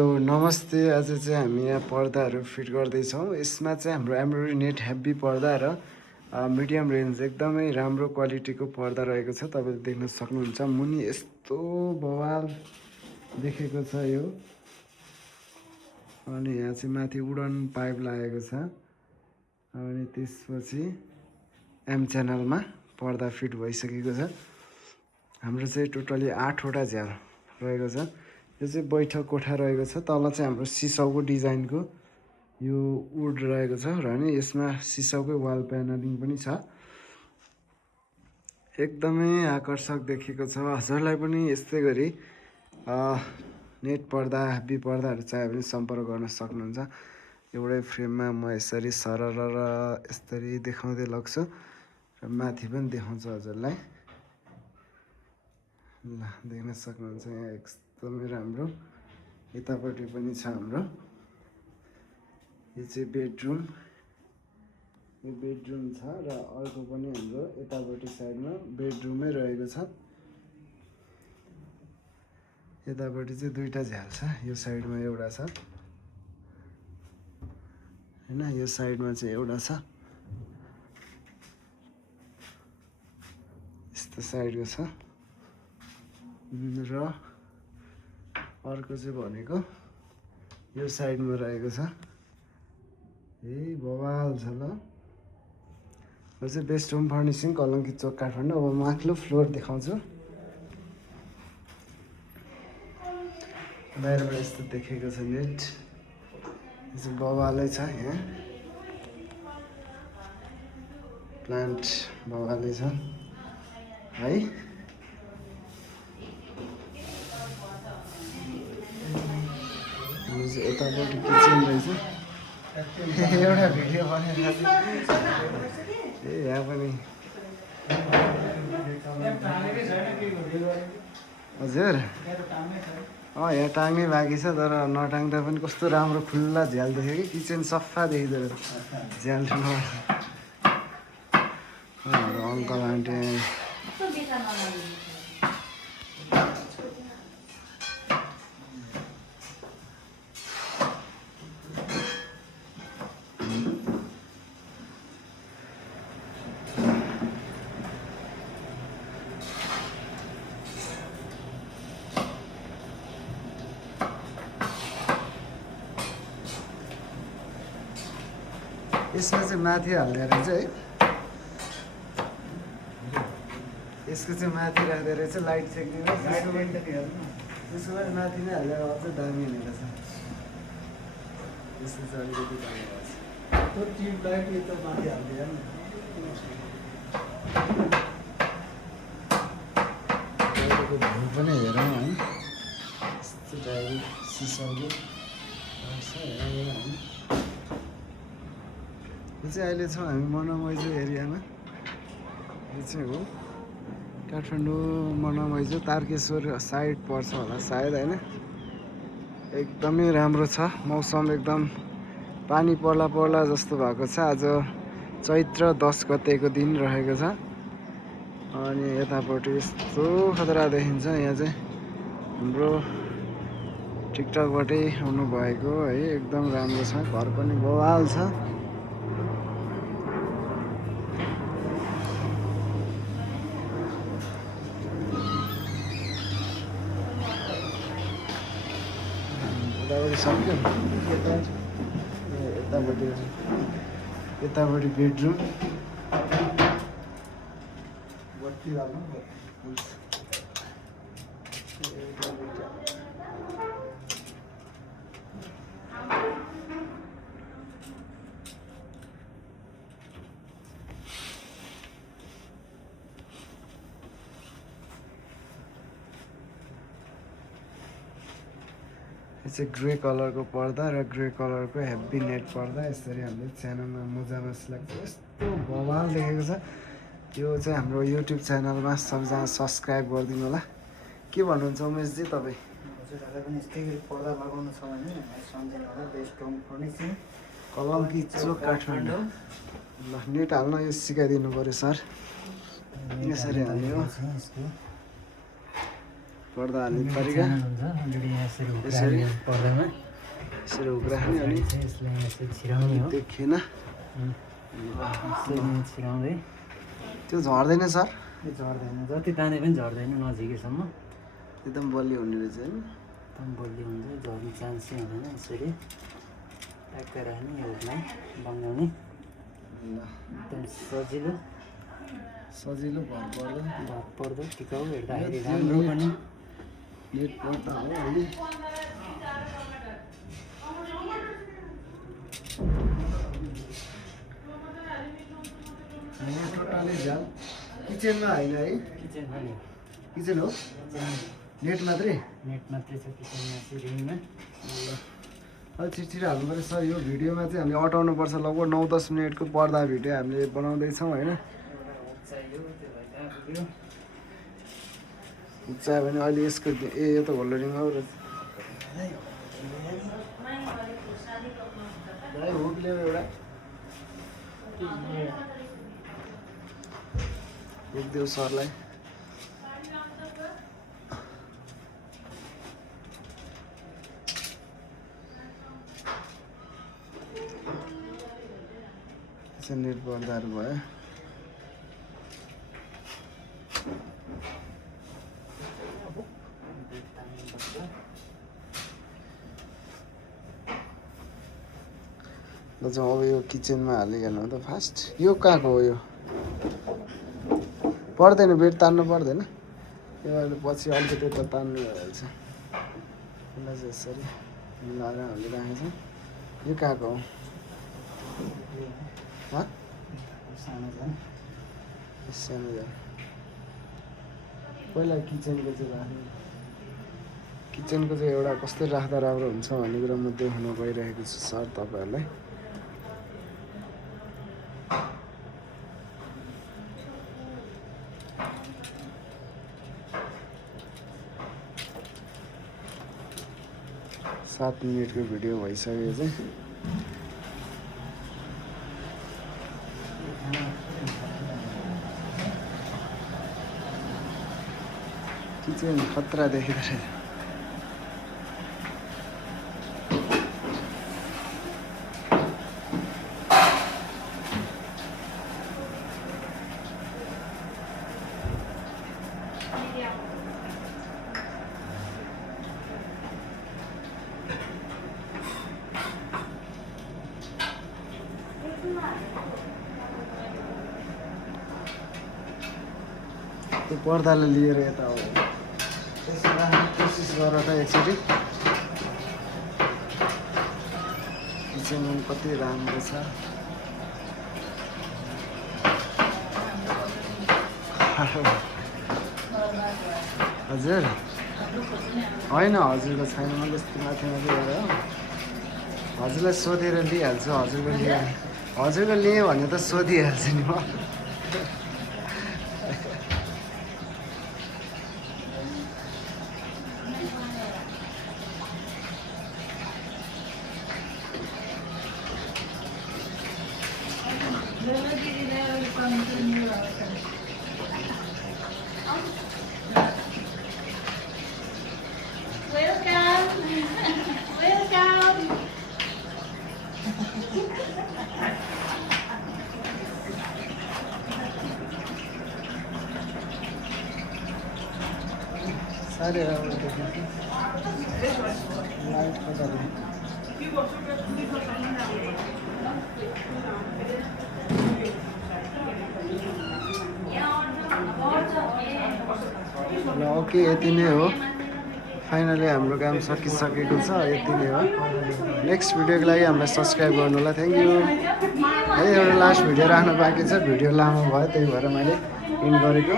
नमस्ते। आज चाहिँ हामी यहाँ पर्दाहरू फिट गर्दैछौँ। यसमा चाहिँ हाम्रो एम्ब्रोइडरी नेट हेभी पर्दा र मिडियम रेन्ज एकदमै राम्रो क्वालिटीको पर्दा रहेको छ। तपाईँले देख्न सक्नुहुन्छ मुनि यस्तो बवाल देखेको छ यो। अनि यहाँ चाहिँ माथि उडन पाइप लागेको छ। अनि त्यसपछि एम च्यानलमा पर्दा फिट भइसकेको छ। हाम्रो चाहिँ टोटली 8वटा झ्याल रहेको छ। यो चाहिँ बैठक कोठा रहेको छ। तल चाहिँ हाम्रो सिसाउको डिजाइनको यो वुड रहेको छ र नि यसमा सिसाउकै वाल प्यानलिङ पनि छ। एकदमै आकर्षक देखेको छ। हजुरलाई पनि यस्तै गरी नेट पर्दा हेभी पर्दाहरू चाहियो भने सम्पर्क गर्न सक्नुहुन्छ। एउटै फ्रेममा म यसरी सरर र यसरी देखाउँदै लग्छु र माथि पनि देखाउँछु हजुरलाई। ल देख्न सक्नुहुन्छ यहाँ एकदमै राम्रो। यतापट्टि पनि छ हाम्रो। यो चाहिँ बेडरुम, यो बेडरुम छ र अर्को पनि हाम्रो यतापट्टि साइडमा बेडरुमै रहेको छ। यतापट्टि चाहिँ 2टा झ्याल छ। यो साइडमा एउटा छ हैन, यो साइडमा चाहिँ एउटा छ। यस्तो साइडको छ र अर्को चाहिँ भनेको यो साइडमा रहेको छ। बवाल छ ल। यो चाहिँ बेस्ट होम फर्निसिङ कलङ्की चोक काठमाडौँ। अब माथिल्लो फ्लोर देखाउँछु। बाहिरबाट यस्तो देखेको छ नेट। यो चाहिँ बवालै छ। यहाँ प्लान्ट बवालै छ है। यतापट्टि किचन रहेछ। एउटा भिडियो बनाएर यहाँ पनि हजुर यहाँ टाङ्नै बाँकी छ, तर नटाङ्दा पनि कस्तो राम्रो खुल्ला झ्याल देख्यो कि किचन सफा देखिँदो रहेछ। झ्याल ठुलो अङ्कल आन्टी यसमा चाहिँ माथि हाल्ने रहेछ है। यसको चाहिँ माथि राख्दै रहेछ लाइट सेक्दिने। त्यसको पनि माथि नै हालेर अझै दामी हुने रहेछ। यसको चाहिँ अलिकति दामी रहेछ। त्यो ट्युब लाइट त माथि हालिदियो नि। बाहिरको भ्यू पनि हेरौँ है। यस्तो डाइरेक्ट सिसाउले यो चाहिँ अहिले छौँ हामी मनमैजु एरियामा। यो चाहिँ हो काठमाडौँ मनमैजु तारकेश्वर साइड पर्छ होला सायद होइन। एकदमै राम्रो छ। मौसम एकदम पानी पर्ला पर्ला जस्तो भएको छ। आज चैत्र 10 गतेको दिन रहेको छ। अनि यतापट्टि यस्तो खतरा देखिन्छ। यहाँ चाहिँ हाम्रो टिकटकबाटै आउनुभएको है। एकदम राम्रो छ। घर पनि बवाल छ। यतापट्टि सक्यो। यतापट्टि बेडरुम। यो चाहिँ ग्रे कलरको पर्दा र ग्रे कलरको हेभी नेट पर्दा। यसरी हामीले च्यानलमा मजामस लाग्छ। यस्तो बवाल देखेको छ। यो चाहिँ हाम्रो युट्युब च्यानलमा सबजना सब्सक्राइब गरिदिनु होला। के भन्नुहुन्छ उमेशजी तपाईँ? हजुरहरूलाई पनि यस्तै पर्दा लगाउनु छ भने सम्झिनु होला बेस्ट होम फर्निसिङ कलङ्की चोक काठमाडौँ। ल नेट हाल्न यो सिकाइदिनु पऱ्यो सर। यसरी हाल्ने हो। पर्दा हाल्ने तरिका हुन्छ अलरेडी यसरी यसरी? उक्राउने पर्दामा यसरी उक्राख्ने अनि चाहिँ यसलाई यसरी छिराउने हो देखिएन यसरी छिराउँदै त्यो झर्दैन सर यो झर्दैन जति ताने पनि झर्दैन नजिकैसम्म एकदम बलियो हुने रहेछ होइन एकदम बलियो हुन्छ झर्ने चान्सै हुँदैन यसरी ट्याक्क राख्ने यसलाई बङ्गाउने ल एकदम सजिलो सजिलो भर पर्दा भर पर्दो टिकाउ हेर्दाखेरि यो राम्रो पनि नेट पर्दा हो अनि टोटली झ्याल किचनमा होइन है किचनमा नि किचन हो नेट मात्रै नेट मात्रै छ किचनमा चाहिँ रिङमा अलिक छिटो हाल्नु पऱ्यो सर यो भिडियोमा चाहिँ हामीले अटाउनु पर्छ लगभग 9-10 मिनटको पर्दा भिडियो हामीले बनाउँदैछौँ होइन चाहियो त्यो भएर पुग्यो चाहियो भने अहिले यसको यो त होल्डरिङ हो र हुक ल्याऊ एउटा हुक देऊ सरलाई नेट पर्दाहरू भयो ल चाहिँ अब यो किचनमा हालिहाल्नु त फास्ट यो कहाँको हो यो पर्दैन बेड तान्नु पर्दैन यो अहिले पछि अलिकति त तान्नु भइहाल्छ यसलाई चाहिँ यसरी मिलाएर हामीले राखेको छ यो कहाँको हो सानो झन् सानो पहिला किचनको चाहिँ राख्नु किचनको चाहिँ एउटा कस्तै राख्दा राम्रो हुन्छ भन्ने कुरा म देखाउन गइरहेको छु सर तपाईँहरूलाई सात मिनटको भिडियो भइसक्यो चाहिँ किचन खतरा देखिँदो रहेछ त्यो पर्दाले लिएर यता हो त्यसो राख्ने कोसिस गर त एकचोटि किचन कति राम्रो छ हजुर होइन हजुरको छैन मैले यस्तो माथि माथि गएर हजुरलाई सोधेर लिइहाल्छु हजुरको लिएँ भने त सोधिहाल्छु नि म साह्रै राम्रो देखिन्छ लाइट कताले ल ओके यति नै हो फाइनली हाम्रो काम सकिसकेको छ यति नै हो नेक्स्ट भिडियोको लागि हामीलाई सब्सक्राइब गर्नु होला थ्याङ्क यू है एउटा लास्ट भिडियो राख्नु बाँकी छ भिडियो लामो भयो त्यही भएर मैले इन गरेको